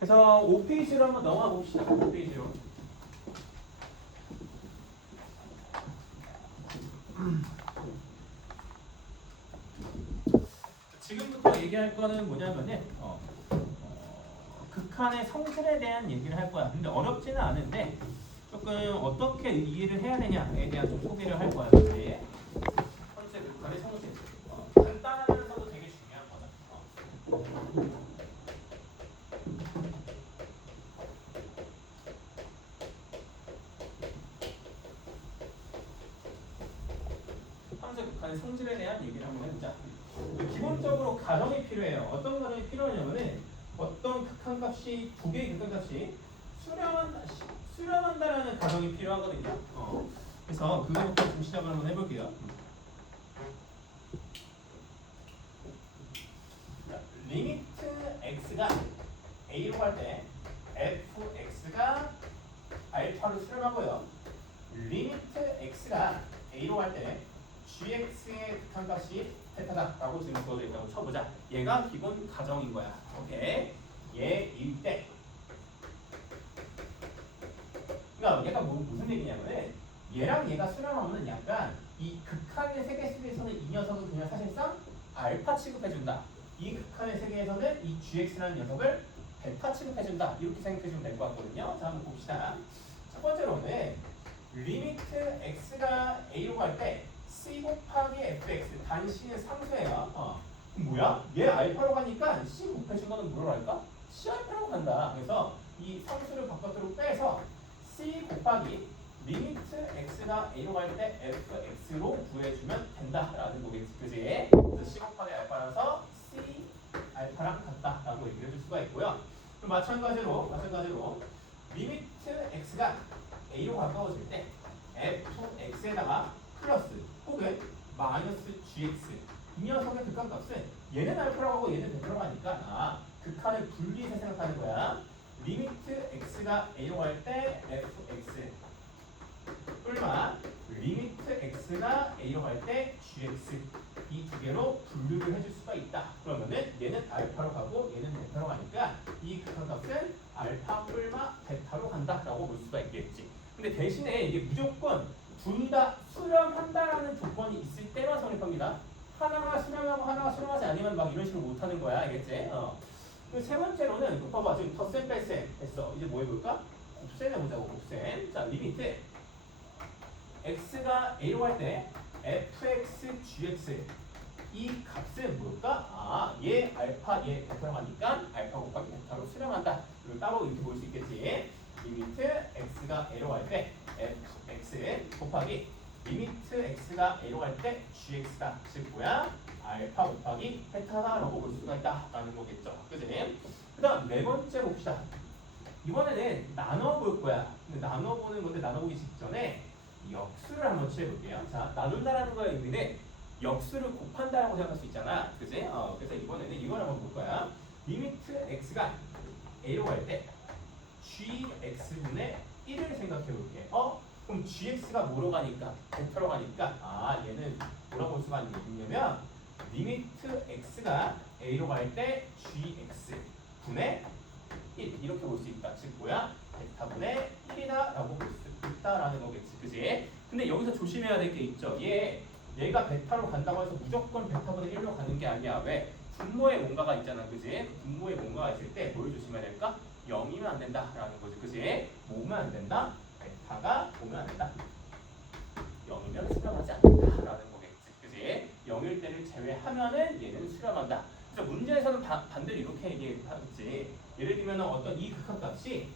그래서 5페이지로 한번 넘어가 봅시다. 5페이지로. 지금부터 얘기할 거는 뭐냐면은 극한의 성질에 대한 얘기를 할 거야. 근데 어렵지는 않은데 조금 어떻게 이해를 해야 되냐에 대한 좀 소개를 할 거야. 이제 현재 극한의 성질. 간단하면서도 되게 중요한 거다. 현재 극한의 성질에 대한 얘기를 한번 해보자. 기본적으로 가정이 필요해요. 어떤 가정이 필요하냐면은 어떤 극한값이 두 개의 극한값이 수렴한다라는 가정이 필요하거든요. 그래서 그거부터 좀 시작을 한번 해볼게요. 자, 리미트 x가 a로 갈 때 fx가 알파로 수렴하고요. 리미트 x가 a로 갈 때 gx의 극한값이 테타다라고 지금 주어져 있다고 쳐보자. 얘가 기본 가정인 거야. 오케이. 얘일 때. 그러니까 얘가 무슨 얘기냐면은 얘랑 얘가 수렴하면 약간 이 극한의 세계 속에서는 이 녀석은 그냥 사실상 알파 취급해준다. 이 극한의 세계에서는 이 gx라는 녀석을 베타 취급해준다. 이렇게 생각해주면 될 것 같거든요. 자, 한번 봅시다. 첫 번째로는 리미트 x가 a로 갈 때 c 곱하기 fx 단시는 상수예요. 뭐야? 얘 알파로 가니까 c 곱해준 거는 뭐로 할까? c 알파로 간다. 그래서 이 상수를 바깥으로 빼서 c 곱하기 리미트 x가 a로 갈 때 fx로 구해주면 된다라는 거겠지, 그지? 그래서 c 곱하기 알파라서 c 알파랑 같다라고 얘기를 해줄 수가 있고요. 그럼 마찬가지로 리미트 x가 a로 가까워질 때 fx에다가 플러스 혹은 마이너스 gx 이 녀석의 극한값은 얘는 알파라고 하고 얘는 베타라고 하니까 극한을 분리해서 생각하는 거야. 리미트 x가 a로 갈 때 fx 뿔마 리미트 x가 a로 갈 때 gx 이 두 개로 분류를 해줄 수가 있다. 그러면은 얘는 알파로 가고 얘는 베타로 가니까 이 극한값은 알파 뿔마 베타로 간다라고 볼 수가 있겠지. 근데 대신에 이게 무조건 둘 다 수렴한다라는 조건이 있을 때만 성립합니다. 하나가 수렴하고 하나가 수렴하지 않으면 막 이런 식으로 못하는 거야, 알겠지? 세 번째로는 봐봐, 지금 덧셈 뺄셈 했어. 이제 뭐 해볼까? 곱셈 해보자고. 곱셈. 자, 리미트 x가 a로 갈 때 fx gx 이 값은 뭘까? 얘 알파 얘 베타로 가니까 알파 곱하기 베타로 수렴한다. 이걸 따로 이렇게 볼 수 있겠지. 리미트 x가 a로 갈 때 fx 곱하기 리미트 x가 a로 갈 때 gx다. 즉 뭐야? 알파 곱하기 베타다라고 볼 수가 있다라는 거겠죠. 그지? 그 다음 네 번째 봅시다. 이번에는 나눠볼 거야. 근데 나눠보는 건데 나눠보기 직전에 역수를 한번 취해볼게요. 자, 나눈다라는 거의 의미는 역수를 곱한다라고 생각할 수 있잖아. 그지? 그래서 이번에는 이걸 한번 볼 거야. 리미트 x가 a로 갈 때 gx분의 1을 생각해 볼게. 그럼 gx가 뭐로 가니까? 베타로 가니까 얘는 뭐라고 볼 수가 있냐면 리미트 x가 a로 갈 때 gx분의 1 이렇게 볼 수 있다. 즉 뭐야? 베타분의 1이다라고 볼 수 있다라는 거겠지. 그지? 근데 여기서 조심해야 될 게 있죠. 얘가 베타로 간다고 해서 무조건 베타분의 1로 가는 게 아니야. 왜? 분모에 뭔가가 있잖아. 그지? 분모에 뭔가가 있을 때 뭘 조심해야 될까? 0이면 안 된다라는 거지. 그지? 뭐면 안 된다? 베타가 오면 안 된다. 0이면 수렴하지 않는다라는 거겠지. 그지? 0일 때를 제외하면은 얘는 수렴한다. 그래서 문제에서는 반대로 이렇게 얘기하지. 예를 들면 어떤 이 극한값이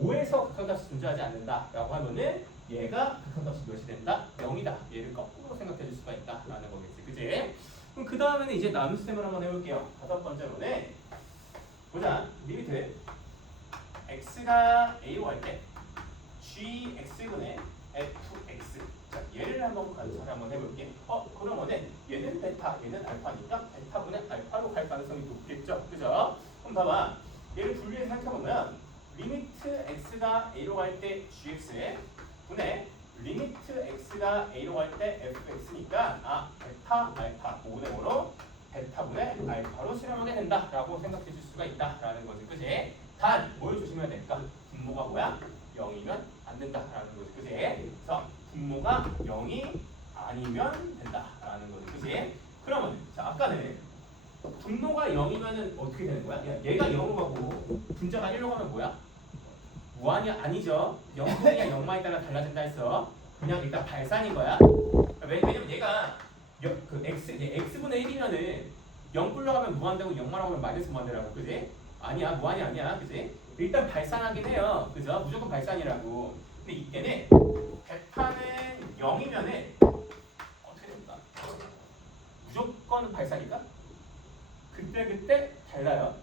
5에서 극한값이 존재하지 않는다라고 하면은 얘가 극한값이 몇이 된다? 0이다. 얘를 거꾸로 생각해 줄 수가 있다라는 거겠지. 그지? 그럼 그 다음에는 이제 나눗셈을 한번 해볼게요. 다섯 번째로는 보자. 리미트 x가 a로 갈 때 gx분의 fx. 자, 얘를 한번 관찰 한번 해볼게. 그러면은 얘는 베타, 얘는 알파니까 베타분의 알파로 갈 가능성이 높겠죠. 그죠? 그럼 봐봐. 얘를 분리해서 생각해보면 리미트 x가 a로 갈 때 gx 분의 리미트 x가 a로 갈 때 fx니까 베타 알파 5분의 5로 베타분의 알파로 수렴하게 된다라고 생각해 줄 수가 있다라는 거지. 그지? 단 뭘 조심해야 될까? 분모가 뭐야? 0이면 안 된다라는 거지. 그지? 그래서 분모가 0이 아니면 된다라는 거지. 그지? 그러면 자 아까는 분모가 0이면은 어떻게 되는 거야? 야, 얘가 0으로 가고 분자가 1로 가면 뭐야? 무한이 아니죠. 0분이야 0만에 따라 달라진다 했어. 그냥 일단 발산인 거야. 왜냐면 얘가 그 x분의 1이면은 0 불러가면 무한되고 0만 하면 마이너스 무한되라고. 그지? 아니야 무한이 아니야. 그지? 일단 발산하긴 해요. 그죠? 무조건 발산이라고. 근데 이때는 베타는 0이면은 어떻게 됩니까? 무조건 발산일까? 그때 달라요.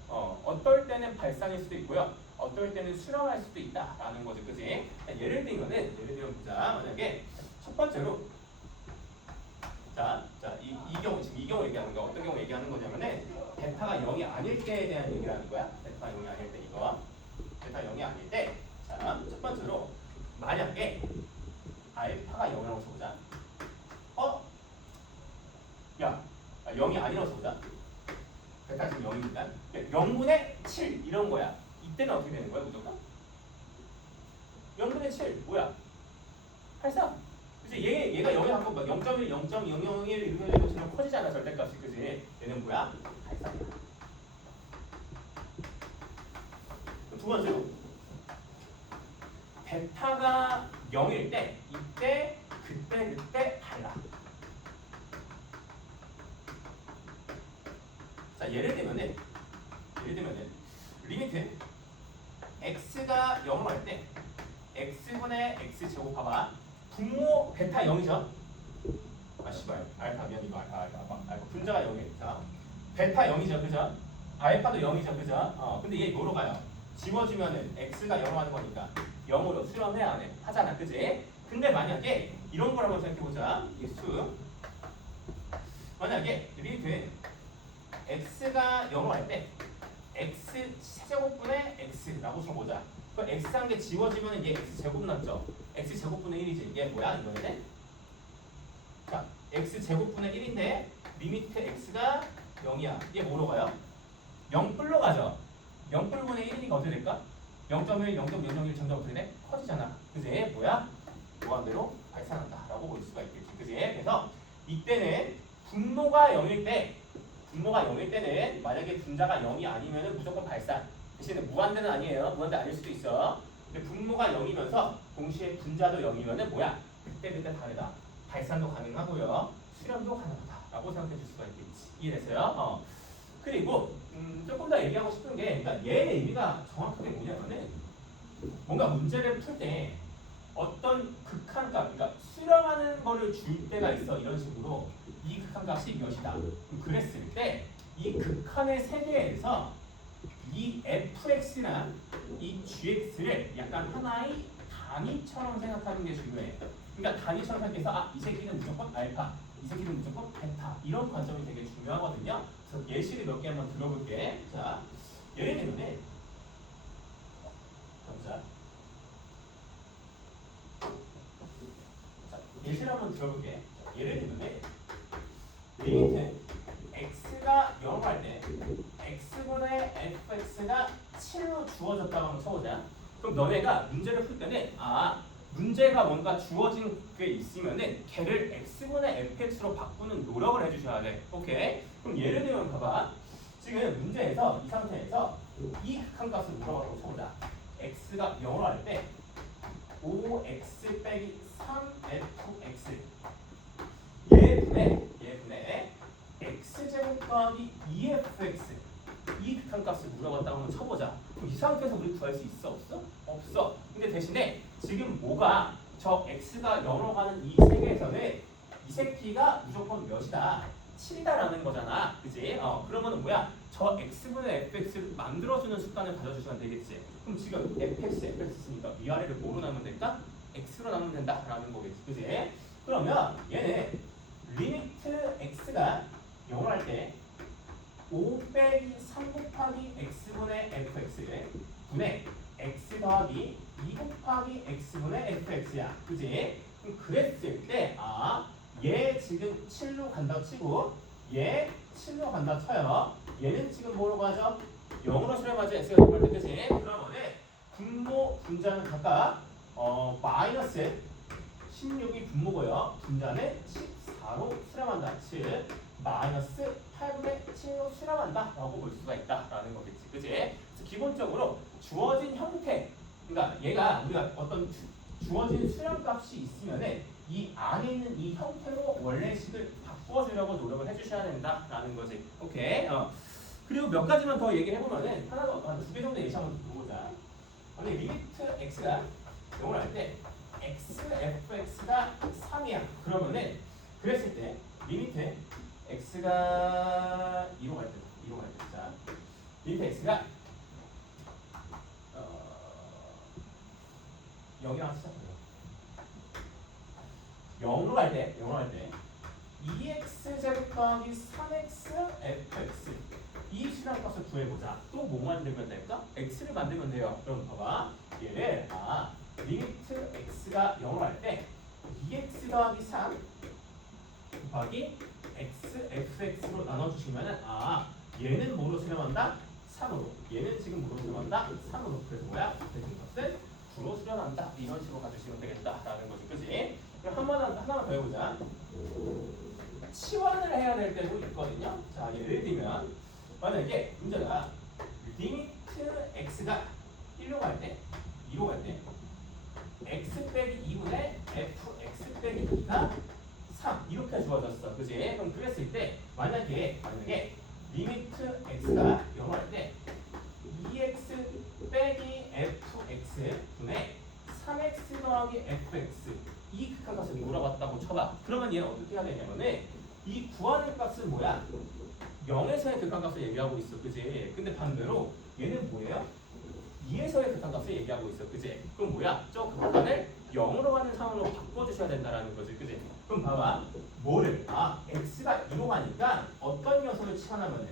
어떨 때는 발산일 수도 있고요. 어떨 때는 수렴할 수도 있다라는 거죠. 그지? 예를 들면 보자. 만약에 첫 번째로 이 경우 지금 이 경우 얘기하는 거 어떤 경우 얘기하는 거냐면은 베타가 0이 아닐 때에 대한 얘기를 하는 거야. 베타가 0이 아닐 때 이거. 베타 0이 아닐 때. 자, 첫 번째로 만약에 알파가 0이라고 쳐보자. 야, 0이 아니라고 쳐보자. 베타 지금 0이니까 0분의 7 이런 거야. 이때는 어떻게 되는 거야 무조건? 0분의 7 뭐야? 83. 그치? 얘가 0에 한 번 0.1, 0.001 이렇게 되면 점점 커지잖아 절대값이. 그치? 얘는 뭐야? 83이야. 두 번째로 베타가 0일 때 이때 그때 달라. 자 예를 들면은 리미트 x가 0으로 할 때 x분의 x제곱 봐봐. 분모 베타 0이죠. 아 씨발 알파 미안 이거 알파 분자가 0이에요. 자 베타 0이죠. 그죠? 알파도 0이죠. 그죠? 근데 얘 뭐로 가요? 지워주면은 x가 0으로 하는 거니까 0으로 수렴해야 안 해. 하잖아. 그지? 근데 만약에 이런 걸 한번 생각해보자. 이 수 만약에 리미트 x가 0으로 할 때 x 세제곱분의 x라고 쳐보자. 그 x 한 개 지워지면 얘 x 제곱 났죠. x 제곱분의 1이지. 얘 뭐야 이거는? 자 x 제곱분의 1인데 리미트 x가 0이야. 얘 뭐로 가요? 0불로 가죠. 0불분의 1이니까 어떻게 될까? 0.1, 0.001 점점 어떻게 돼? 커지잖아. 그지? 얘 뭐야? 무한대로 발산한다라고 볼 수가 있겠지. 그지? 그래서 이때는 분모가 0일 때는 만약에 분자가 0이 아니면 무조건 발산. 대신에 무한대는 아니에요. 무한대 아닐 수도 있어. 근데 분모가 0이면서 동시에 분자도 0이면은 뭐야? 그때 다르다. 발산도 가능하고요. 수렴도 가능하다라고 생각해 줄 수가 있겠지. 이해됐어요? 그리고 조금 더 얘기하고 싶은 게 그러니까 얘의 의미가 정확하게 뭐냐면은 뭔가 문제를 풀 때 어떤 극한값, 그러니까 수렴하는 거를 줄 때가 있어. 이런 식으로 이 극한값이 몇이다. 그랬을 때 이 극한의 세계에서 이 fx랑 이 gx를 약간 하나의 단위처럼 생각하는 게 중요해. 그러니까 단위처럼 생각해서 이 새끼는 무조건 알파, 이 새끼는 무조건 베타 이런 관점이 되게 중요하거든요. 그래서 예시를 몇 개 한번 들어볼게. 자, 예를 들면 예시를 한번 들어볼게. 예를 들면 리미트 x가 0을 할 때 x분의 fx가 7로 주어졌다고 한번 쳐보자. 그럼 너네가 문제를 풀 때는 문제가 뭔가 주어진 게 있으면은 걔를 x분의 fx로 바꾸는 노력을 해주셔야 돼. 오케이? 그럼 예를 들면 봐봐. 지금 문제에서 이 상태에서 이 극한값을 물어봤다고 쳐보자. x가 0을 할 때 5x 빼기 3fx 얘분의 x제곱 더하기 2fx 이 극한값을 물어봤다고 한번 쳐보자. 그럼 이 상태에서 우리 구할 수 있어? 없어? 없어. 근데 대신에 지금 뭐가 저 x가 0으로 가는 이 세계에서는 이 새끼가 무조건 몇이다? 7이다라는 거잖아. 그지? 그러면은 뭐야? 저 x분의 fx를 만들어주는 습관을 가져주시면 되겠지. 그럼 지금 fx 있으니까 위아래를 뭐로 나누면 될까? x로 나누면 된다라는 거겠지. 그지? 그러면 얘는 리미트 x가 0을 할 때 5 빼기 3 곱하기 x분의 fx 분의 x 더하기 2 곱하기 x분의 fx야. 그지? 그럼 그랬을 때 얘 지금 7로 간다 치고 얘 7로 간다 쳐요. 얘는 지금 뭐로 가죠? 0으로 수렴하지 x가 들어갈 때 그치? 그러면 분모 분자는 각각 마이너스 16이 분모고요. 분자는 14로 수렴한다. 즉 마이너스 8분의 7로 수렴한다 라고 볼 수가 있다라는 거겠지. 그치? 그래서 기본적으로 주어진 형태, 그러니까 얘가 우리가 어떤 주어진 수렴값이 있으면은 이 안에 있는 이 형태로 원래식을 바꿔주려고 노력을 해주셔야 된다라는 거지. 오케이. 그리고 몇 가지만 더 얘기를 해보면은 하나 더, 한 두 개 정도 예시 한번 보자. 만약 리미트 x가 0을 할 때 fx가 3이야. 그러면은 그랬을 때 리미트 x가 2로 갈 때, 자, 리미트 x가 0이랑 시작해요. 0으로 갈 때, 2x 제곱 더하기 3x fx 이 수량값을 구해보자. 또 뭐 만들면 될까? x를 만들면 돼요. 그럼 봐봐. 얘를 리미트 x가 0으로 갈 때 2x 더하기 3 곱하기 x fx로 나눠주시면은 얘는 뭐로 수렴한다? 3으로. 얘는 지금 뭐로 수렴한다? 3으로. 그래서 뭐야? 대신 값은 9로 수렴한다. 이런 식으로 가주시면 되겠다라는 거지. 그치? 그럼 하나만 더 해보자. 치환을 해야 될 때도 있거든요. 자, 예를 들면 만약에 문제가 리미트 x가 1로 갈 때, 2로 갈 때 x 빼기 2분의 fx 빼기 2가 3 이렇게 주어졌어. 그지? 그럼 그랬을 때 만약에 리미트 x가 0을 할 때 2x 빼기 fx 분의 3x 더하기 fx 이 극한값을 물어봤다고 쳐봐. 그러면 얘는 어떻게 해야 되냐면은 이 구하는 값은 뭐야? 0에서의 극한값을 얘기하고 있어. 그지? 근데 반대로 얘는 뭐예요? 2에서의 극한값을 얘기하고 있어. 그지? 그럼 뭐야? 저 극한을 0으로 가는 상황으로 바꿔주셔야 된다는 거지. 그지? 그럼 봐봐. 뭐를? x가 2로 가니까 어떤 녀석을 치환하면은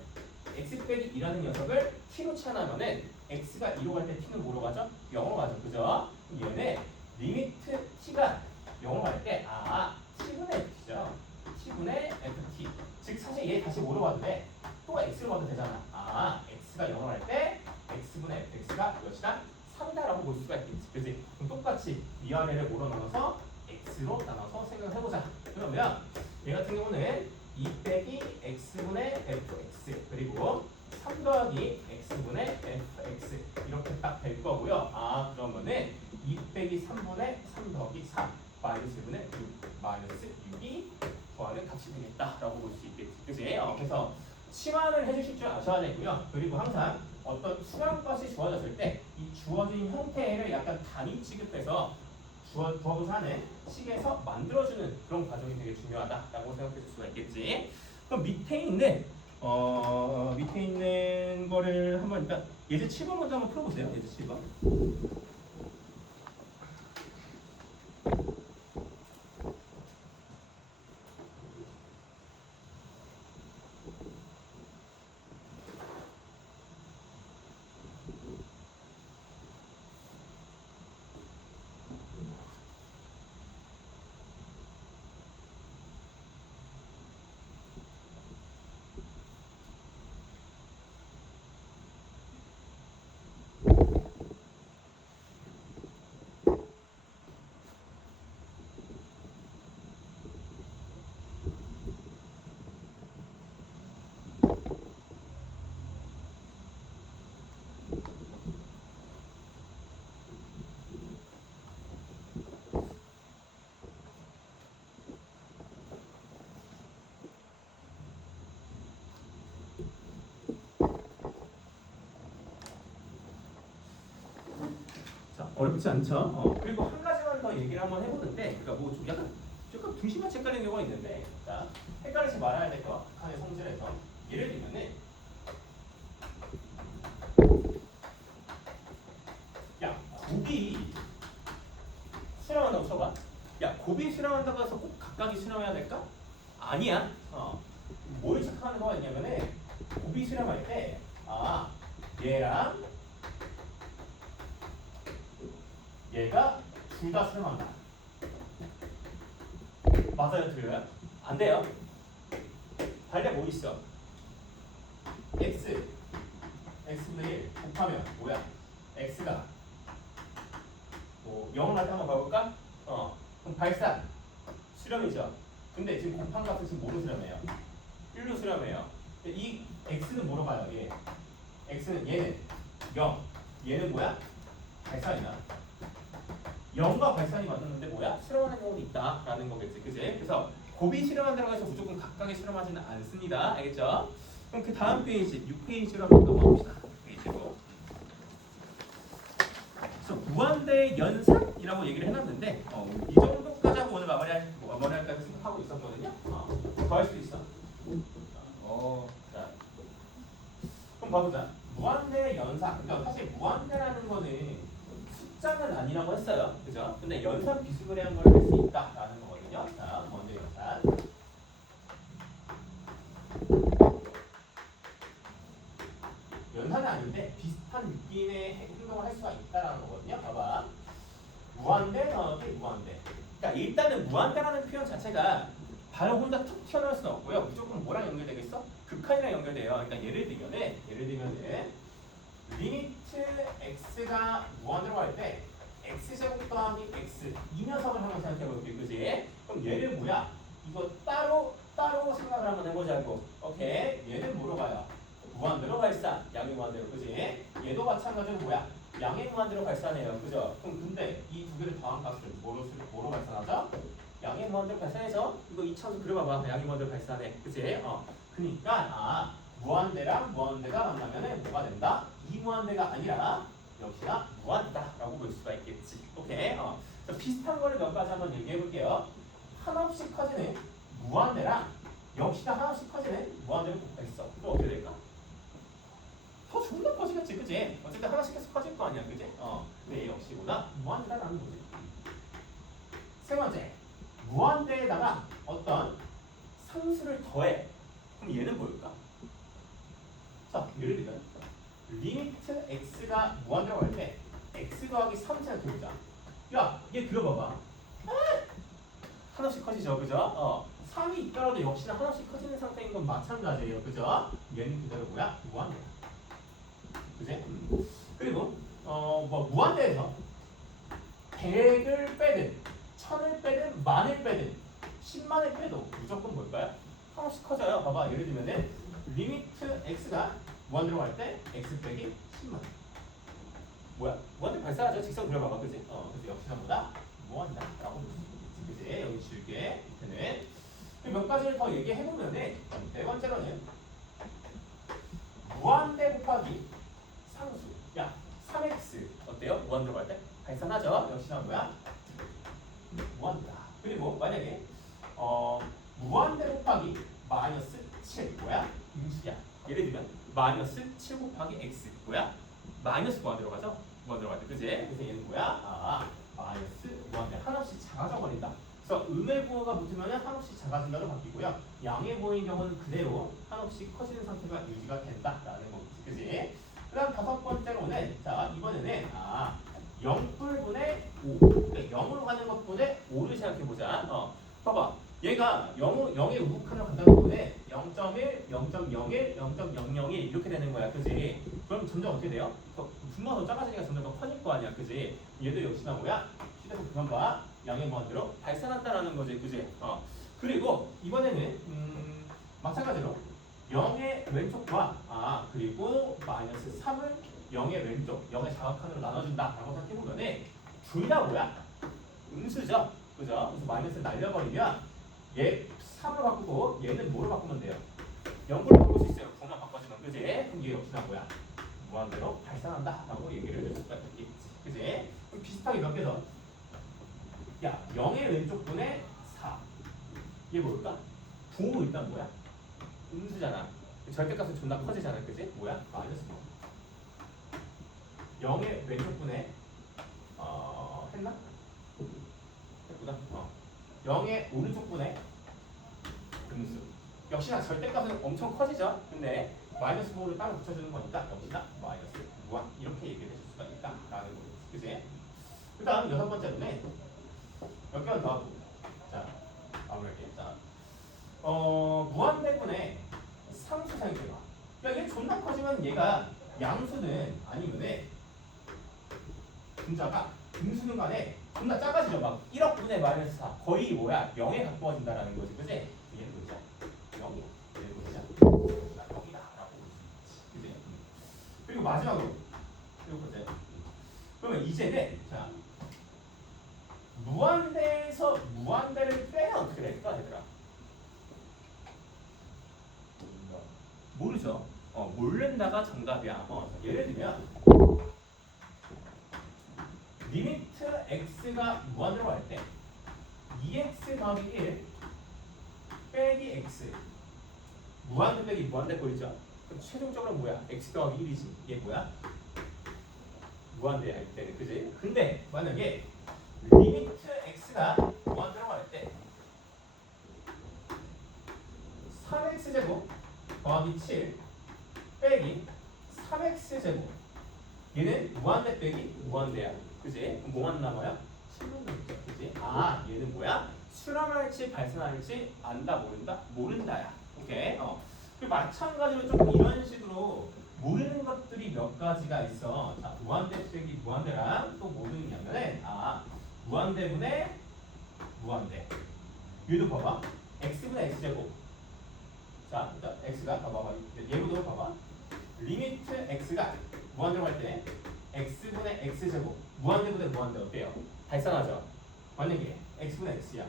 x 빼기 2라는 녀석을 t로 치환하면은 x가 2로 갈 때 t는 뭐로 가죠? 0으로 가죠. 그죠? 얘는 리미트 t가 0으로 갈 때 t분의 f죠. t분의 ft. 즉 사실 얘 다시 뭐로 봐도 돼? 또 x로 봐도 되잖아. x가 0으로 갈 때 x분의 fx가 몇이다? 3이다라고 볼 수가 있겠지. 그지? 그럼 똑같이 위아래를 뭐로 나눠서 x로 나눠서 생각을 해보자. 그러면 얘 같은 경우는 2 빼기 x분의 fx 그리고 3 더하기 x분의 fx 이렇게 딱 될 거고요. 그러면은 2 빼기 3분의 3 더하기 3 마이너스 1분의 6 마이너스 6이 구하는 값이 되겠다라고 볼 수 있겠지. 그지? 그래서 치환을 해주실 줄 아셔야 되고요. 그리고 항상 어떤 수량값이 주어졌을 때 이 주어진 형태를 약간 단위 취급해서 부업을 하는 식에서 만들어주는 그런 과정이 되게 중요하다라고 생각해 줄 수가 있겠지. 그럼 밑에 있는 거를 한번 일단 예제 7번 먼저 한번 풀어보세요. 예제 7번. 어렵지 않죠? 그리고 한 가지만 더 얘기를 한번 해보는데, 그러니까 뭐 좀 약간 중심같이 헷갈리는 경우가 있는데, 자, 헷갈리지 말아야 될 것 같아요. 성질에서 예를 들면은, 야, 곱이 수렴한다고 쳐봐. 야, 곱이 수렴한다고 해서 꼭 각각이 수렴해야 될까? 아니야. 뭘 착각하는 거가 있냐면은, 곱이 수렴할 때, 얘랑 얘가 둘 다 수렴한다. 맞아요? 틀려요? 안 돼요. 발대 뭐 있어? x x분의 1 곱하면 뭐야? x가 뭐 0을 할 때 한번 봐볼까? 그럼 발산 수렴이죠. 근데 지금 곱한 값은 지금 뭐로 수렴해요? 1로 수렴해요. 이 x는 뭐로 가요? 얘 x는 얘는 0 얘는 뭐야? 발산이야. 0과 발산이 맞았는데 뭐야? 실험하는 경우도 있다라는 거겠지, 그지? 그래서 곱이 실험한 데로 가서 무조건 각각에 실험하지는 않습니다, 알겠죠? 그럼 그 다음 페이지, 6페이지로 한번 넘어갑시다. 6페이지로. 그래서 무한대 연산이라고 얘기를 해놨는데 이 정도까지 하고 오늘 마무리할까 생각하고 있었거든요. 더 할 수 있어. 자, 그럼 봐보자. 무한대 연산. 그러니까 사실 무한대라는 거는 숫자는 아니라고 했어요. 그죠? 근데 연산 비스무리한 걸 할 수 있다라는 거거든요. 자, 먼저 연산. 연산은 아닌데 비슷한 느낌의 행동을 할 수가 있다라는 거거든요. 봐봐. 무한대 나누기 무한대. 그러니까 일단은 무한대라는 표현 자체가 바로 혼자 툭 튀어나올 수는 없고요. 무조건 뭐랑 연결되겠어? 극한이랑 연결돼요. 그러니까 예를 들면은 리미트 x가 무한대로 갈 때 x제곱 더하기 x 이 녀석을 한번 생각해볼게, 그지? 그럼 얘를 뭐야? 이거 따로 생각을 한번 해보자고. 오케이, 얘는 뭐로 가요? 무한대로 발산, 양의 무한대로, 그지? 얘도 마찬가지로 뭐야? 양의 무한대로 발산해요, 그죠? 그럼 근데 이 두 개를 더한 값을 뭐로 발산하죠? 양의 무한대로 발산해서 이거 이차수 그려봐봐. 양의 무한대로 발산해, 그지? 그러니까 무한대랑 무한대가 만나면은 뭐가 된다? 이 무한대가 아니라 역시나 무한대다라고 볼 수가 있겠지. 오케이. 비슷한 거를 몇 가지 한번 얘기해 볼게요. 한없이 커지는 무한대랑 역시나 한없이 커지는 무한대를 곱해 있어. 그럼 어떻게 될까? 더 존나 커지겠지, 그지? 어쨌든 하나씩 계속 커질 거 아니야, 그지? 근데 얘 역시보다 무한대다라는 거지. 세 번째, 무한대에다가 어떤 상수를 더해. 그럼 얘는 뭘까? 자, 예를 들면 리미트 x가 무한대로 갈 때 x 더하기 3 생각해보자. 야, 얘 들어봐봐. 하나씩 커지죠, 그죠? 3이 있더라도 역시나 하나씩 커지는 상태인 건 마찬가지예요, 그죠? 얘는 그대로 뭐야? 무한대. 그지? 그리고 뭐 무한대에서 100을 빼든 1000을 빼든 10,000을 빼든 10만을 빼도 무조건 뭘까요? 하나씩 커져요. 봐봐, 예를 들면은 리미트 x가 무한대로 갈 때 x 빼기 10만. 뭐야? 무한대 발사하죠. 직선 그려봐봐, 그지? 그래서 역시나 뭐다? 무한대라고 볼 수 있겠지, 그지? 여기 줄게. 밑에는 몇 가지를 더 얘기해보면은 네 번째로는 무한대 곱하기 상수. 야, 3x 어때요? 무한대로 갈 때 발산하죠. 역시나 뭐야? 무한대다. 그리고 만약에 무한대 곱하기 마이너스 7 뭐야? 음수야. 예를 들면 마이너스 7 곱하기 x 뭐야? 마이너스 무한대로 가죠? 무한대로 갈 때, 그지? 그래서 얘는 뭐야? 마이너스 무한대 하나씩 작아져 버린다. 그래서 음의 부호가 붙으면 한없이 작아진다로 바뀌고요. 양의 부호인 경우는 그대로 한없이 커지는 상태가 유지가 된다라는 거지, 그지? 그다음 다섯 번째로는 자 이번에는 0분의 5. 그러니까 0으로 가는 것분의 5를 생각해 보자. 봐봐. 얘가 0의 우극한으로 간다는 거네. 0.1, 0.01, 0.001 이렇게 되는 거야, 그지? 그럼 점점 어떻게 돼요? 분모가 더 작아지니까 점점 더 커질 거 아니야, 그지? 얘도 역시나 뭐야? 시대에서 그만 봐. 양의 무한대로 발산한다라는 거지, 그지? 그리고 이번에는 마찬가지로 0의 왼쪽과 그리고 마이너스 3을 0의 왼쪽, 0의 좌극한으로 나눠준다라고 생각해보면 둘 다 뭐야? 음수죠, 그죠? 그래서 마이너스를 날려버리면 얘 3으로 바꾸고 얘는 뭐로 바꾸면 돼요? 0으로 바꿀 수 있어요. 부호만 바꿔주면, 그지? 그럼 얘 역시나 뭐야? 무한대로 발산한다라고 얘기를 해줄 수가 있겠지, 그지? 그럼 비슷하게 몇 개 더? 야, 0의 왼쪽 분의 4. 얘 뭘까? 부호 일단 뭐야? 음수잖아. 절대값은 존나 커지잖아, 그지? 뭐야? 마이너스 0의 왼쪽 분의 했나? 했구나. 0의 오른쪽 분의 음수. 역시나 절대값은 엄청 커지죠. 근데 마이너스 부호를 따로 붙여주는 거니까 역시나 마이너스 무한 이렇게 얘기를 해줄 수가 있다라는 거지, 그지? 그다음 여섯 번째로는 몇 개만 더 하고 자 마무리할게. 자, 무한대분의 상수 생각해봐. 야, 얘 존나 커지면 얘가 양수 아니면은 분자가 등수는 간에 존나 작아지죠. 막 1억 분의 마이너스 4 거의 뭐야 0에 가까워진다라는 거지. 그지? 얘는 뭐죠? 0이 얘는 뭐죠? 0이다라고 볼 수 있지. 그지? 그리고 마지막으로 이거 보세요. 그러면 이제는 자 무한대에서 무한대를 빼면 어떻게 될까 얘들아? 모르죠. 모른다가 정답이야. 예를 들면 리미트 x가 무한대로 갈 때 2x 더하기 1 빼기 x 무한대 빼기 무한대 보이죠? 그럼 최종적으로 뭐야? x 더하기 1이지. 이게 뭐야? 무한대야 이때는. 그지? 근데 만약에 리미트 x가 무한대로 갈 때 3x제곱 더하기 7 빼기 3x제곱 얘는 무한대 빼기 무한대야. 그지? 그럼 뭐만 남아요? 7만 남죠. 그지? 아 얘는 뭐야? 수렴할지 발생할지 안다 모른다? 모른다야. 오케이? 그리고 마찬가지로 좀 이런 식으로 모르는 것들이 몇 가지가 있어. 자 무한대 빼기 무한대랑 또 뭐 등이냐면은 무한대분의 무한대. 얘도 봐봐. x분의 x제곱. 자 x가 봐봐. 얘도 봐봐. 리미트 x가 무한대로 갈 때 x분의 x제곱 무한대분의 무한대 어때요? 발산하죠? 만약에 x분의 x야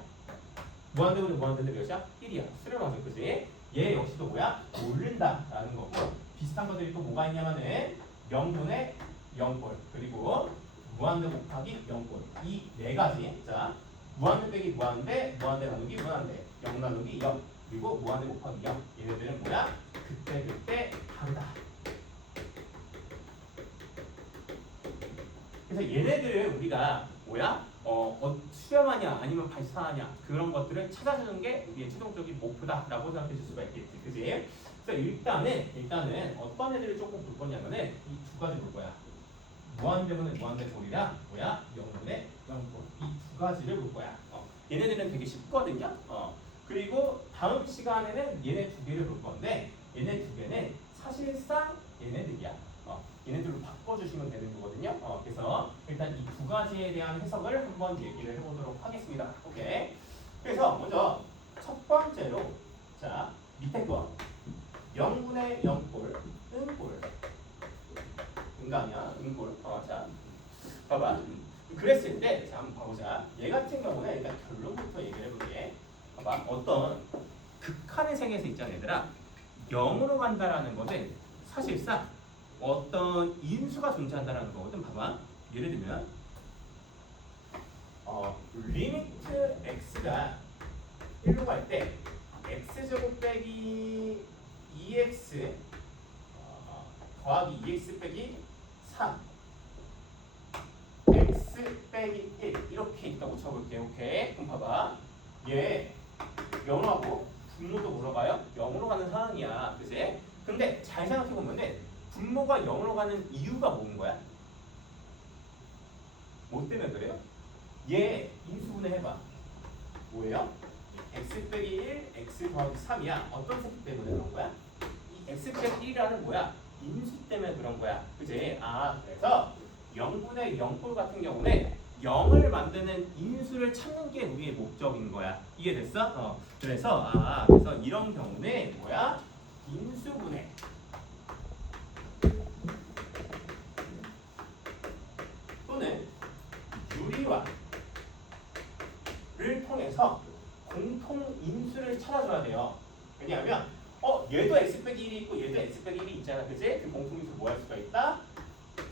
무한대분의 무한대인데 몇이야? 1이야 수렴하죠. 그지? 얘 역시도 뭐야? 모른다 라는 거고 비슷한 것들이 또 뭐가 있냐면은 0분의 0꼴 그리고 무한대 곱하기 0꼴 이 네 가지. 자 무한대 빼기 무한대 무한대 나누기 무한대 0 나누기 0 그리고 무한대 곱하기 0 얘네들은 뭐야? 그때 다르다. 그래서 얘네들을 우리가 뭐야? 수렴하냐 아니면 발산하냐 그런 것들을 찾아주는 게 우리의 최종적인 목표다라고 생각해 줄 수가 있겠지. 그지? 그래서 일단은 어떤 애들을 조금 볼 거냐면은 이 두 가지 볼 거야. 무한대분의 무한대꼴이랑 뭐야? 0분의 0꼴 이 두 가지를 볼 거야. 얘네들은 되게 쉽거든요. 그리고 다음 시간에는 얘네 두 개를 볼 건데 얘네 두 개는 사실상 얘네들이야. 얘네들로 바꿔주시면 되는 거거든요. 그래서 일단 이 두 가지에 대한 해석을 한번 얘기를 해보도록 하겠습니다. 오케이. 그래서 먼저 첫 번째로 자 밑에 거 0분의 0꼴 은꼴 은가냐 은꼴. 자 봐봐. 그랬을 때 자 한번 봐보자. 얘 같은 경우는 일단 결론부터 얘기를 해볼게. 봐봐. 어떤 극한의 세계에서 있잖아 얘들아. 0으로 간다라는 것은 사실상 어떤 인수가 존재한다는 거거든. 봐봐. 예를 들면 리미트 x가 1로 갈 때 x제곱 빼기 2x 더하기 2x 빼기 3 x 빼기 1 이렇게 있다고 쳐볼게. 오케이. 그럼 봐봐. 얘 0하고 분모도 물어봐요. 0으로 가는 상황이야. 그치? 근데 잘 생각해보면은 분모가 0으로 가는 이유가 뭔 거야? 뭐 때문에 그래요? 얘 인수분해 해봐. 뭐예요? x 빼기 1, x 더하기 3이야. 어떤 새끼 때문에 그런 거야? 이 x 빼기 1이라는 뭐야? 인수 때문에 그런 거야. 그치? 그래서 0분의 0꼴 같은 경우는 0을 만드는 인수를 찾는 게 우리의 목적인 거야. 이해됐어? 그래서 이런 경우는 뭐야? 인수분해. 또는 유리화를 통해서 공통 인수를 찾아줘야 돼요. 왜냐하면 얘도 x 빼기 1이 있고 얘도 x 빼기 1이 있잖아. 그지? 그 공통 인수 뭐 할 수가 있다?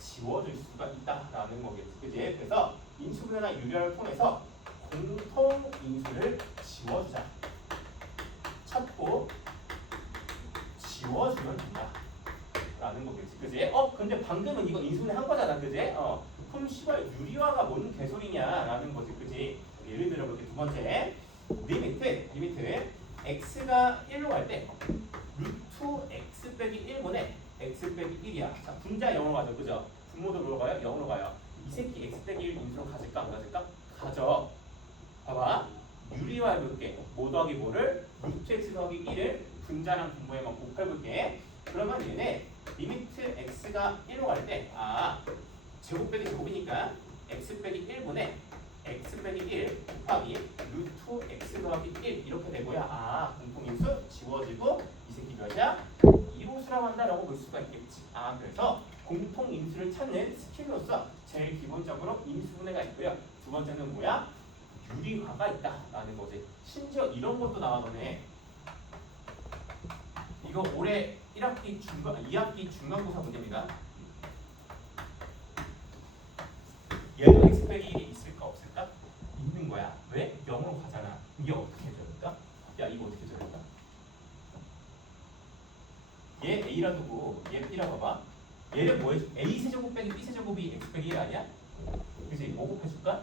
지워줄 수가 있다라는 거겠지. 그지? 그래서 인수분해나 유리화를 통해서 공통 인수를 지워주자. 찾고 지워주면 된다. 라는 거겠지. 그지? 근데 방금은 이거 인수분해 한 거잖아. 그지? 그럼 씨발 유리화가 뭔 개소리냐라는 거지. 그지? 예를 들어볼게. 두 번째 리미트 x가 1로 갈 때 루트 x 빼기 1분의 x 빼기 1이야. 자 분자 0으로 가죠. 그죠? 분모도 뭐로 가요? 0으로 가요. 이 새끼 x 빼기 1 인수로 가질까? 안 가질까? 가져. 봐봐. 유리화 해볼게. 뭐 더하기 뭐를? 루트 x 더하기 1을 분자랑 분모에만 곱해볼게. 그러면 얘네 리미트 x가 1로 갈 때 제곱 빼기 제곱이니까 x 빼기 1분의 x 빼기 1 곱하기 루트 x 더하기 1 이렇게 되고요. 공통인수 지워지고 이 새끼 몇이야? 2로 수렴한다라고 볼 수가 있겠지. 그래서 공통인수를 찾는 스킬로서 제일 기본적으로 인수분해가 있고요. 두 번째는 뭐야? 유리화가 있다라는 거지. 심지어 이런 것도 나와 너네. 이거 올해 2학기 중간고사 문제입니다. 얘도 x 빼기 1이 있을까 없을까? 있는 거야. 왜? 0으로 가잖아. 이게 어떻게 해줘야 될까? 야 이거 어떻게 해줘야 될까? 얘 a라 두고 얘 b라 봐봐. 얘를 뭐 해줘? a 세제곱 빼기 b 세제곱이 x 빼기 1 아니야? 그래서 뭐 곱해줄까?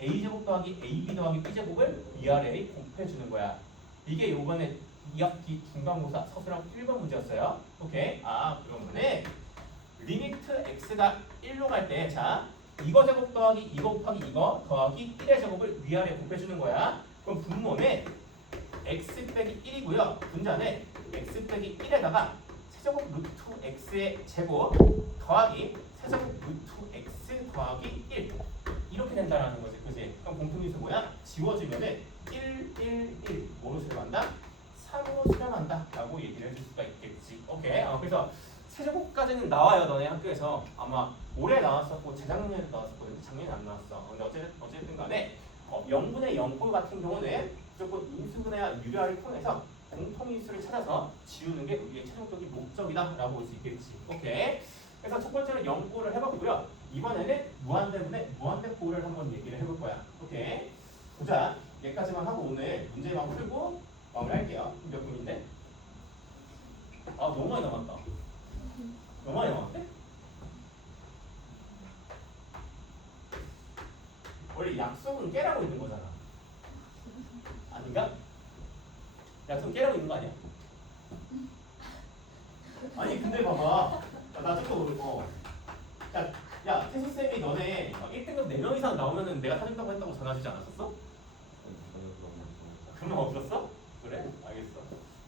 a 제곱 더하기 ab 더하기 b 제곱을 위아래에 곱해주는 거야. 이게 요번에 2학기 중간고사 서술형 1번 문제였어요. 오케이. 그러면은 리미트 x가 1로 갈 때 이거 제곱 더하기 이거 곱하기 이거 더하기 1의 제곱을 위아래 곱해주는 거야. 그럼 분모는 x 빼기 1이고요. 분자는 x 빼기 1에다가 세제곱 루트 x의 제곱 더하기 세제곱 루트 x 더하기 1 이렇게 된다라는 거지. 그지? 그럼 공통인수 뭐야? 지워주면은 1, 1, 1 뭐로 수렴한다? 3으로 수렴한다 라고 얘기를 해줄 수가 있겠지. 오케이. 그래서 세제곱까지는 나와요. 너네 학교에서 아마 올해 나왔었고 재작년에 나왔었거든요. 작년에 안 나왔어. 근데 어쨌든 간에 0분의 0꼴 같은 경우는 무조건 인수분해와 유리화를 통해서 공통인수를 찾아서 지우는 게 우리의 최종적인 목적이다 라고 볼 수 있겠지. 오케이. 그래서 첫 번째는 0꼴을 해봤고요. 이번에는 무한대분의 무한대꼴을 한번 얘기를 해볼 거야. 오케이. 보자. 여기까지만 하고 오늘 문제만 풀고 마무리할게요. 몇 분인데? 너무 많이 남았다. 너무 많이 남았대? 원래 약속은 깨라고 있는 거잖아. 아닌가? 약속 깨라고 있는 거 아니야? 아니 근데 봐봐. 나 조금 야 태수쌤이 너네 1등급 4명 이상 나오면은 내가 사준다고 했다고 전화주지 않았었어? 그럼 없었어? 그래? 알겠어.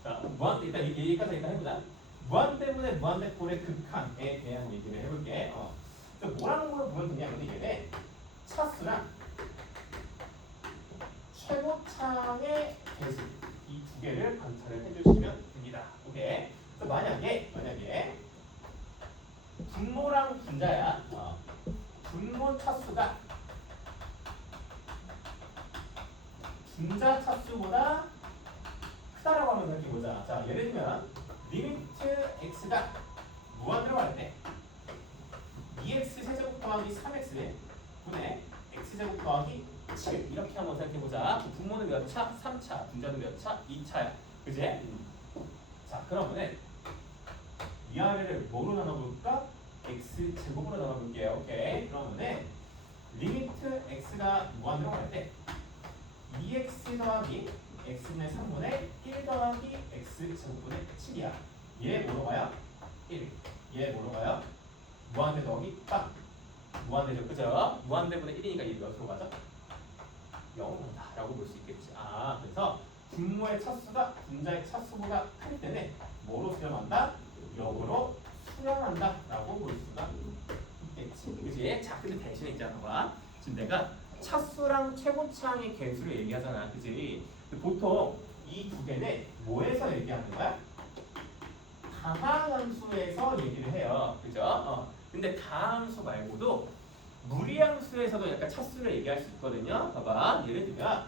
자, 일단 얘기까지 일단 해보자. 무한 때문에 무한대꼴의 극한에 대한 얘기를 해볼게. 뭐라는 걸 보면 되냐면 이게 차수랑 최고창의 개수 이 두 개를 관찰을 해주시면 됩니다. 오케이. 그래서 만약에 분모랑 분자야. 분모 차수가 분자 차수보다 크다라고 하면 이렇게 보자. 자, 예를 들면 리미트 x가 무한으로 갈 때 2x 세제곱 더하기 3x 분의 x제곱 더하기 7 이렇게 한번 생각해보자. 분모는 몇 차? 3차. 분자는 몇 차? 2차야. 그지? 자, 그러면은 위아래를 뭐로 나눠볼까? x제곱으로 나눠볼게요. 오케이. 그러면은 리미트 x가 무한으로 갈 때 2x 더하기 x분의 3분의 1 더하기 x제곱분의 7이야. 얘 뭐로 가요? 1. 얘 뭐로 가요? 무한대 더하기 빵. 무한대죠. 그죠? 무한대분의 1이니까 얘 몇으로 가죠? 0이다 라고 볼 수 있겠지. 그래서 분모의 차수가 분자의 차수보다 클 때는 뭐로 수렴한다? 역으로 수렴한다 라고 볼 수가 있겠지. 그지? 자, 근데 대신에 있잖아. 봐봐. 지금 내가 차수랑 최고차항의 개수를 얘기하잖아. 그지? 보통 이 두 개는 뭐에서 얘기하는 거야? 다항함수에서 얘기를 해요. 그죠? 근데 다항함수 말고도 무리함수에서도 약간 차수를 얘기할 수 있거든요. 봐봐. 예를 들면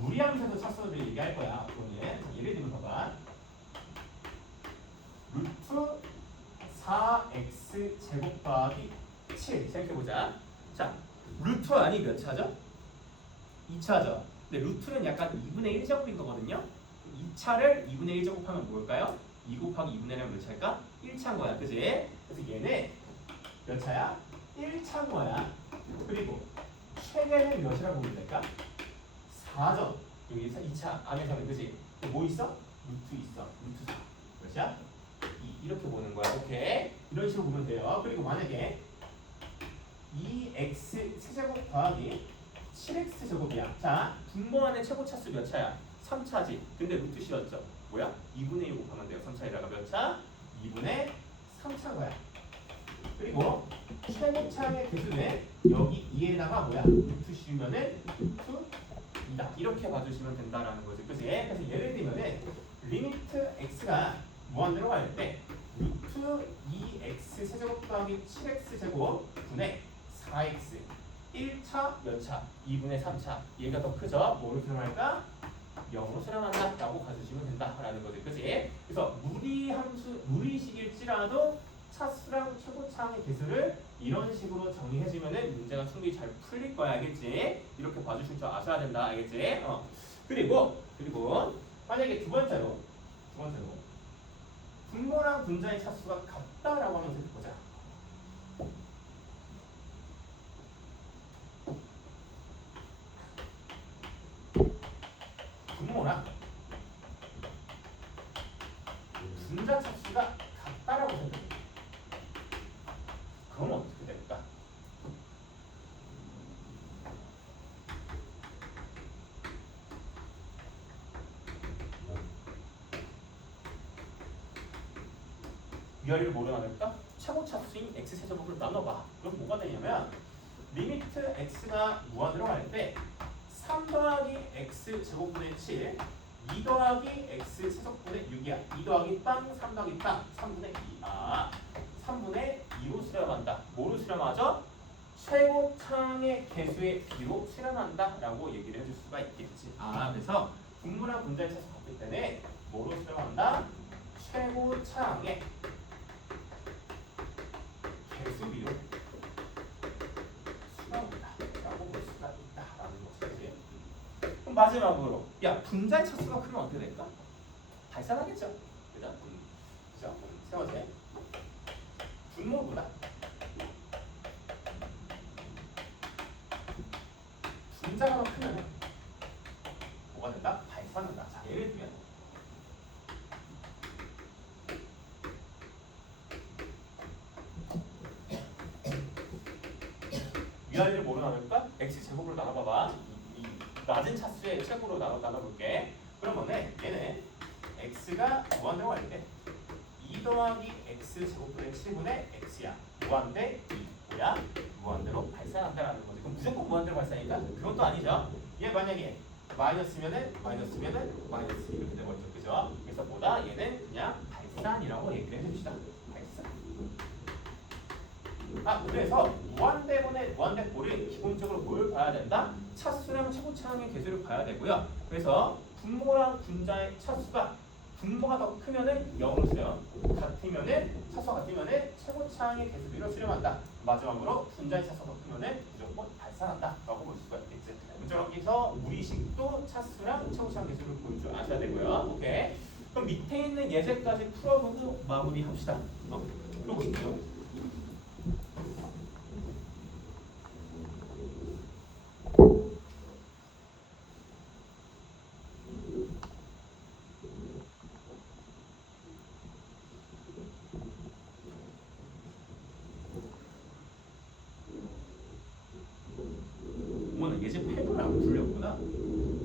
무리함수에서 차수를 얘기할 거야. 그러면 예를 들면 봐봐. 루트 4x 제곱 더하기 7 생각해보자. 자, 루트 아니 몇 차죠? 2차죠. 근데 루트는 약간 2분의 1제곱인 거거든요. 2차를 2분의 1제곱하면 뭘까요? 2 곱하기 2분의 1하면 몇 차일까? 1차인 거야. 그지? 그래서 얘는 몇 차야? 1차인 거야. 그리고 최대는 몇이라고 보면 될까? 4죠. 여기 2차 안에서는. 그지? 뭐 있어? 루트 있어. 루트 4. 몇이야? 2. 이렇게 보는 거야. 오케이? 이런 식으로 보면 돼요. 그리고 만약에 2x 세제곱 더하기 7x 제곱이야. 자, 분모 안의 최고 차수 몇 차야? 3차지. 근데 루트 씌웠죠. 뭐야? 2분의 1 곱하면 돼요. 3차에다가 몇 차? 2분의 3차인 거야. 그리고 최고차의 개수는 여기 2에다가 뭐야? 루트 씌우면은 루트 2다. 이렇게 봐주시면 된다라는 거지. 그치? 그래서 예를 들면은 리미트 x가 무한대로 갈 때 루트 2x 세제곱 더하기 7x 제곱 분의 4x 1차 몇 차? 2분의 3차. 얘가 더 크죠? 뭐로 수렴할까? 0으로 수렴한다 라고 봐주시면 된다라는 거지. 그치? 그래서 무리식일지라도 차수랑 최고차의 개수를 이런 식으로 정리해주면은 문제가 충분히 잘 풀릴 거야. 알겠지? 이렇게 봐주실 줄 아셔야 된다. 알겠지? 그리고 만약에 두 번째로 분모랑 분자의 차수가 같다라고 하면 어떻게 보자. 분모랑 분자 차수가 같다라고 생각해. 그럼 어떻게 될까? 위아래를 뭐로 나눌까? 최고 차수인 x 세제곱을 나눠봐. 그럼 뭐가 되냐면 리미트 x가 무한으로 갈 때 3 더하기 x 제곱분의 7 2 더하기 x 세제곱분의 6이야. 2 더하기 빵 3 더하기 빵 3분의 2. 3분의 2로 수렴한다. 뭐로 수렴하죠? 최고차의 개수의 비로 수렴한다 라고 얘기를 해줄 수가 있겠지. 그래서 분모랑 분자의 차수 같을 때는 뭐로 수렴한다? 최고차의 개수비로 수렴한다 라고 볼 수가 있다라는 것이지. 그럼 마지막으로 분자의 차수가 크면 어떻게 될까? 발산하겠죠. 그죠? 그죠? 세 번째 분모보다 분자가 더 크면 뭐가 된다? 발산한다. 자, 예를 들면 위아래를 뭐로 나눌까? x 제곱으로 나눠봐봐. 이 낮은 차수의 최고로 나눠볼게. 그러면은 얘는 x가 무한대로 갈 때 2 더하기 x 제곱분의 7분의 x야. 무한대 2. 뭐야? 무한대로 발산한다라는 거지. 그럼 무조건 무한대로 발산이니까 그건 또 아니죠. 얘 만약에 마이너스면은 마이너스 이렇게 되버리죠. 그죠? 그래서 보다 얘는 그냥 발산이라고 얘기를 해줍시다. 발산. 그래서 무한대분의 무한대꼴이 기본적으로 뭘 봐야 된다? 차수랑 최고차의 개수를 봐야 되고요. 그래서 분모랑 분자의 차수가 분모가 더 크면은 0으로 수렴, 차수가 같으면은 최고차의 개수비로 수렴한다. 마지막으로 분자의 차수가 더 크면은 무조건 발산한다라고 볼 수가 있겠지. 여기서 무리식도 차수랑 최고차의 개수를 볼 줄 아셔야 되고요. 오케이. 그럼 밑에 있는 예제까지 풀어보고 마무리합시다. 풀어보시죠. 예제 8부를 안 풀렸구나.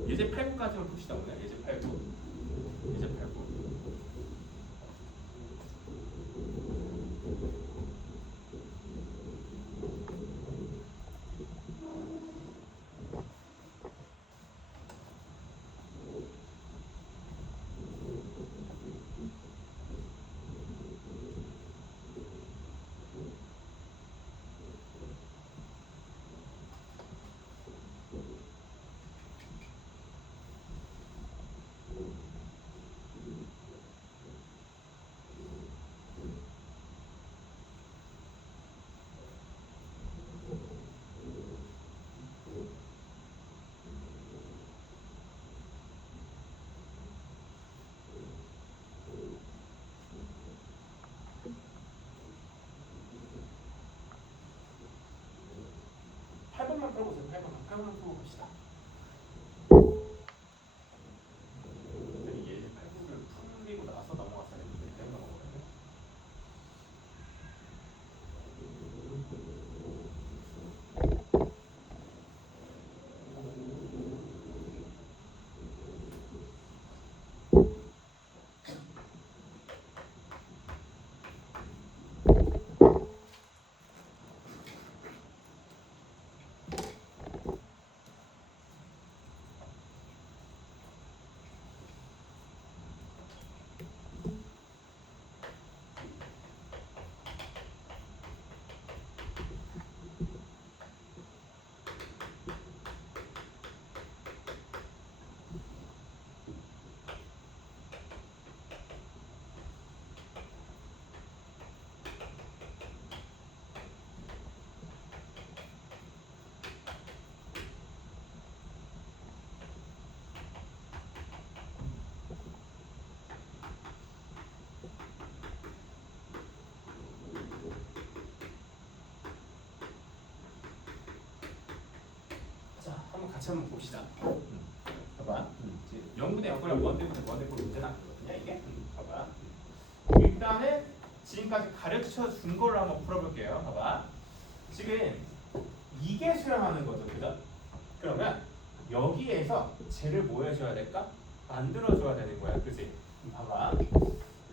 예제 8부까지만 봅시다. 오늘 예제 8부. 예제 8부. 만 풀어보세요. 8번만 풀어봅시다. 예제 8부를 풀리고 나서 넘어갔어야 했는데 내가 넘어갔네. 같이 한번 봅시다. 봐봐. 0분의 0분의 무한대분의 무한대분 문제는 안 되거든요. 이게. 봐봐. 일단은 지금까지 가르쳐 준 걸로 한번 풀어볼게요. 봐봐. 지금 이게 수렴하는 거죠. 그죠? 그러면 여기에서 쟤를 뭐 해줘야 될까? 만들어줘야 되는 거야. 그치? 봐봐.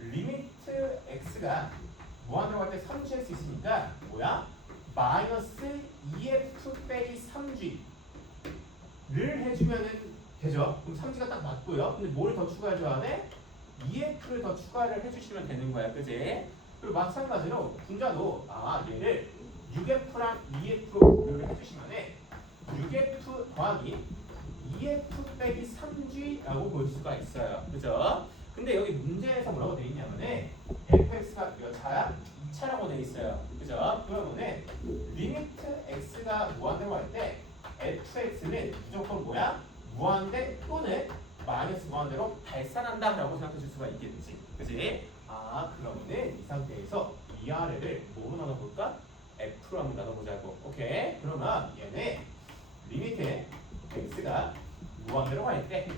리미트 x가 무한대로 갈 때 3gx 있으니까 뭐야? 마이너스 2f 빼기 3g를 해주면은 되죠? 그럼 3g가 딱 맞고요. 근데 뭘 더 추가해줘야 돼? 2f를 더 추가를 해주시면 되는 거야. 그치? 그리고 마찬가지로 분자도 얘를 6f랑 2f로 분류를 해주시면은 6f 더하기 2f 빼기 3g라고 볼 수가 있어요. 그죠? 근데 여기 문제에서 뭐라고 되어 있냐면은 fx가 몇 차야? 2차라고 되어 있어요. 그죠? 그러면은 리미트 x가 무한대로 갈 때 fx는 무조건 뭐야? 무한대 또는 마이너스 무한대로 발산한다라고 생각해 줄 수가 있겠지. 그지? 그러면은 이 상태에서 위아래를 뭐로 나눠볼까? f로 한번 나눠보자고. 오케이? 그러면 얘는 리미트 x가 무한대로 갈 때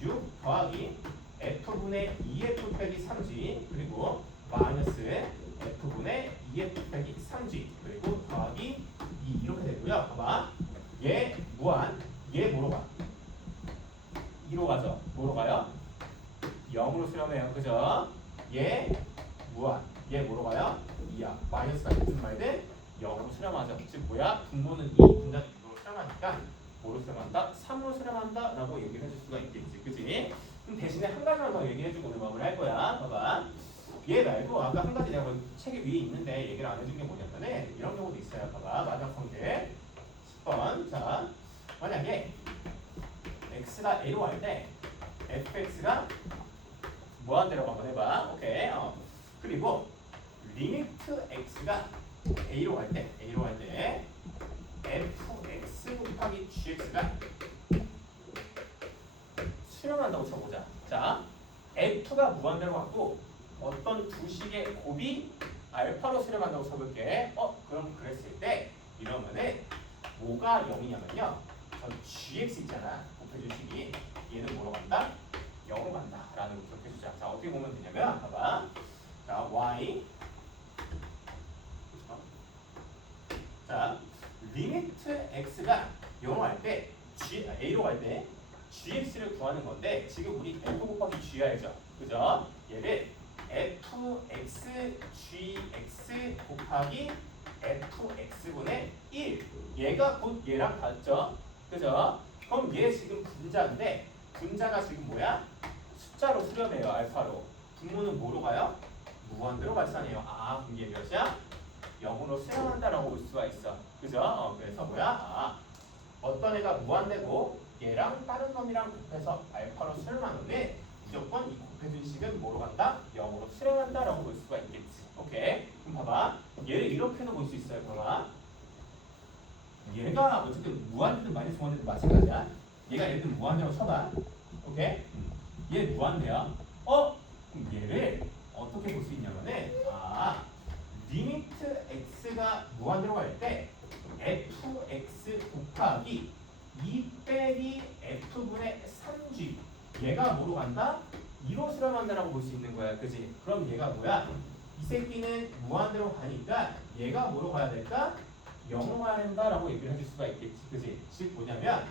6 더하기 f분의 2f 빼기 3g 그리고 마이너스 f분의 2f 빼기 3g 그리고 더하기 2 이렇게 되고요. 봐봐. 얘 무한, 얘 뭐로 가? 2로 가죠. 뭐로 가요? 0으로 수렴해요. 그죠? 얘 무한, 얘 뭐로 가요? 2야. 마이너스가 무슨 말든 0으로 수렴하죠. 즉 뭐야? 분모는 2, 분자는 2로 수렴하니까 뭐로 수렴한다? 3으로 수렴한다 라고 얘기를 해줄 수가 있겠지. 그치? 그럼 대신에 한 가지만 더 얘기해주고 오늘 마무리 할 거야. 봐봐. 얘 말고 아까 한 가지 내가 책에 위에 있는데 얘기를 안 해준 게 뭐냐면은 이런 경우도 있어요. 봐봐. 마지막 성질 10번. 자, 만약에 x가 a로 갈 때 fx가 무한대로 한번 해봐. 오케이. 그리고 리미트 x가 a로 갈 때 fx 곱하기 gx가 수렴한다고 쳐보자. 자, f가 무한대로 갖고 어떤 두 식의 곱이 알파로 수렴한다고 쳐볼게. 그럼 그랬을 때 이러면은 뭐가 0이냐면요. 저 gx 있잖아. 곱해줄 식이 얘는 뭐로 간다? 0으로 간다. 라는 걸 기억해주자. 자, 어떻게 보면 되냐면 봐봐. 자, y 자, 리미트 x가 0로 갈 때 a로 갈 때 gx를 구하는 건데 지금 우리 f 곱하기 g야죠. 그죠? 얘를 fx gx 곱하기 fx분의 1 얘가 곧 얘랑 같죠? 그죠? 그럼 얘 지금 분자인데 분자가 지금 뭐야? 숫자로 수렴해요. 알파로. 분모는 뭐로 가요? 무한대로 발산해요. 그럼 얘 몇이야? 0으로 수렴한다라고 볼 수가 있어. 그죠? 그래서 뭐야? 어떤 애가 무한대고 얘랑 다른 놈이랑 곱해서 알파로 수렴하는데 무조건 이 곱해준 식은 뭐로 간다? 0으로 수렴한다라고 볼 수가 있겠지. 오케이? 그럼 봐봐. 얘를 이렇게도 볼 수 있어요. 봐봐. 얘가 어쨌든 무한대든 마이너스 무한대든 마찬가지야. 얘가 예를 들면 무한대로 쳐봐. 오케이? 얘 무한대야. 그럼 얘를 어떻게 볼 수 있냐면은 리미트 x가 무한대로 갈 때 fx 곱하기 2 빼기 f분의 3g 얘가 뭐로 간다? 2로 수렴한다라고 볼 수 있는 거야. 그지? 그럼 얘가 뭐야? 이 새끼는 무한대로 가니까 얘가 뭐로 가야 될까? 0으로 가야 된다라고 얘기를 해줄 수가 있겠지. 그지? 즉 뭐냐면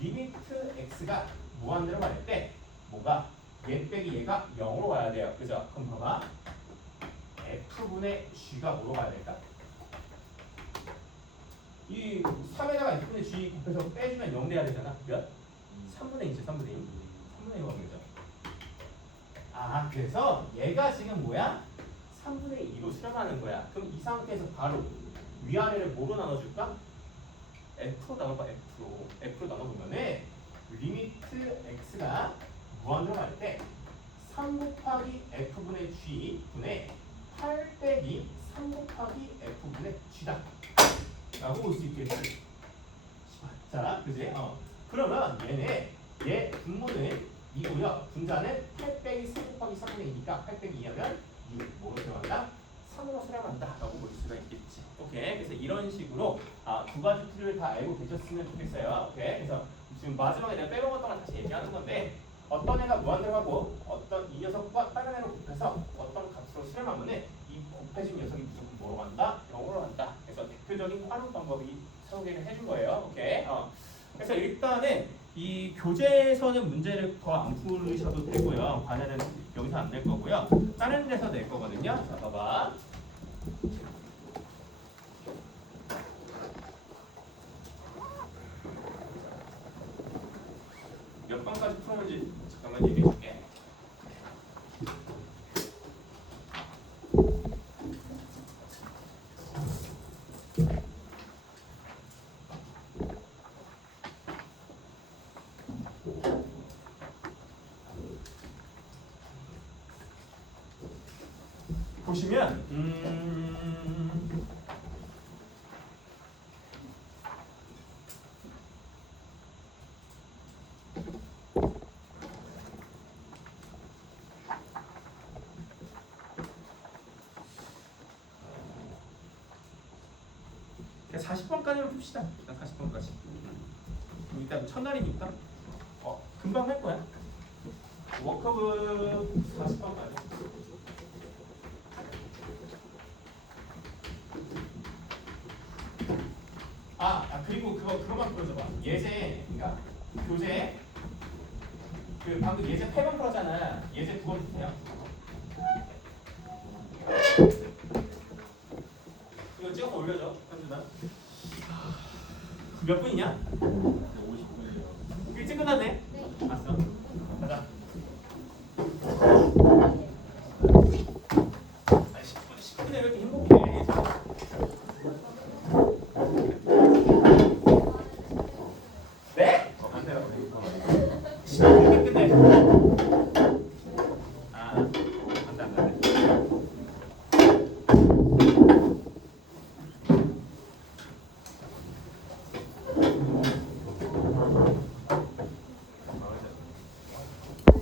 리미트 x가 무한대로 갈 때 뭐가? 얘 빼기 얘가 0으로 가야 돼요. 그죠? 그럼 봐봐. f분의 g가 뭐로 가야 될까? 이 3에다가 f분의 g 곱해서 빼주면 0 돼야 되잖아. 몇? 3분의 2죠. 3분의 2. 3분의 2가 되죠. 그래서 얘가 지금 뭐야? 3분의 2로 수렴하는 거야. 그럼 이 상태에서 바로 위아래를 뭐로 나눠줄까? f로 나눠봐. f로 나눠보면은 리미트 x가 무한대로 갈 때 3 곱하기 f분의 g 분의 8 빼기 3 곱하기 f분의 g다 라고 볼 수 있겠지. 자, 그지? 그러면 얘 분모는 2고요. 분자는 8 빼기 3 곱하기 3분의 2니까 8 빼기 2하면 6 뭐로 들어간다? 3으로 수렴한다 라고 볼 수가 있겠지. 오케이. 그래서 이런 식으로 두 가지 틀을 다 알고 계셨으면 좋겠어요. 오케이. 그래서 지금 마지막에 내가 빼먹었던 걸 다시 얘기하는 건데 어떤 애가 무한대하고 어떤 이 녀석과 다른 애를 곱해서 어떤 값으로 수렴하면은 이 곱해진 녀석이 무조건 뭐로 간다? 0으로 간다. 그래서 대표적인 활용 방법이 소개를 해준 거예요. 오케이. 그래서 일단은 이 교재에서는 문제를 더 안 풀으셔도 되고요. 과제는 여기서 안 낼 거고요. 다른 데서 낼 거거든요. 자, 봐봐. 몇 번까지 풀었는지 잠깐만 얘기해 줄게. 보시면 그냥 40번까지만 풉시다. 일단 40번까지. 일단 첫날이니까 금방 할 거야. 워커브 40번까지. 그리고 그거만 풀어줘봐. 예제, 그러니까 교재, 그 방금 예제 8번 풀었잖아. 예제 9번 주세요. 이거 찍어서 올려줘, 현준아. 몇 분이냐? 50분이요. 일찍 끝났네.